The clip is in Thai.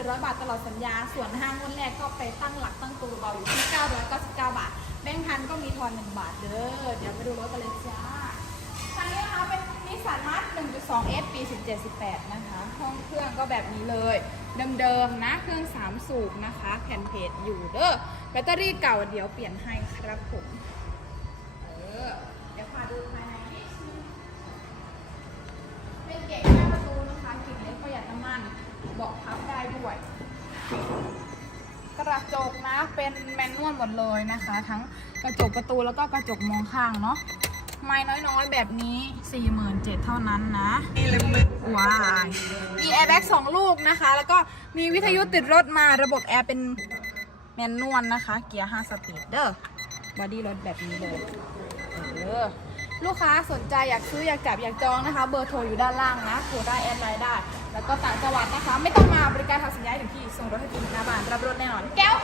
100 บาทตลอดสัญญา ส่วนห้างวดแรกก็ไปตั้งหลักตั้งตัวเบาอยู่ที่ 999 บาท แบงค์พันก็มีทอน1บาทเด้อ เดี๋ยวไปดูรถกันเลยจ้าคันนี้นะคะเป็นนิสสันมาร์ท 1.2S ปี 17-18 นะคะ ห้องเครื่องก็แบบนี้เลย เดิมๆนะ เครื่อง 3 สูบนะคะ แผ่นเพจอยู่เด้อ แบตเตอรี่เก่าเดี๋ยวเปลี่ยนให้ครับผม เออ เดี๋ยวพาดูภายในนิดนึงเป็นเก๋งหน้าประตูนะคะกลิ่นเล็กประหยัดน้ำมันเบาะพับ ได้ด้วย กระจกนะเป็นแมนนวลหมดเลยนะคะ ทั้งกระจกประตูแล้วก็กระจกมองข้างเนาะไม่น้อยๆ แบบนี้ 47,000เท่านั้นนะว้ายมีแอร์แบ็กสองลูกนะคะ แล้วก็มีวิทยุติดรถมาระบบแอร์เป็นแมนนวลนะคะ เกียร์ 5 สปีดเด้อบอดี้รถแบบนี้เลยเออ ลูกค้าสนใจอยากซื้ออยากจับอยากจองนะคะ เบอร์โทรอยู่ด้านล่างนะโทรได้แอดไลน์ได้ แล้วก็ต่างจังหวัดนะคะ ไม่ต้องมาบริการทางสัญญาณถึงที่ส่งรถให้ถึงหน้าบ้านรับรถแน่นอนแก้ว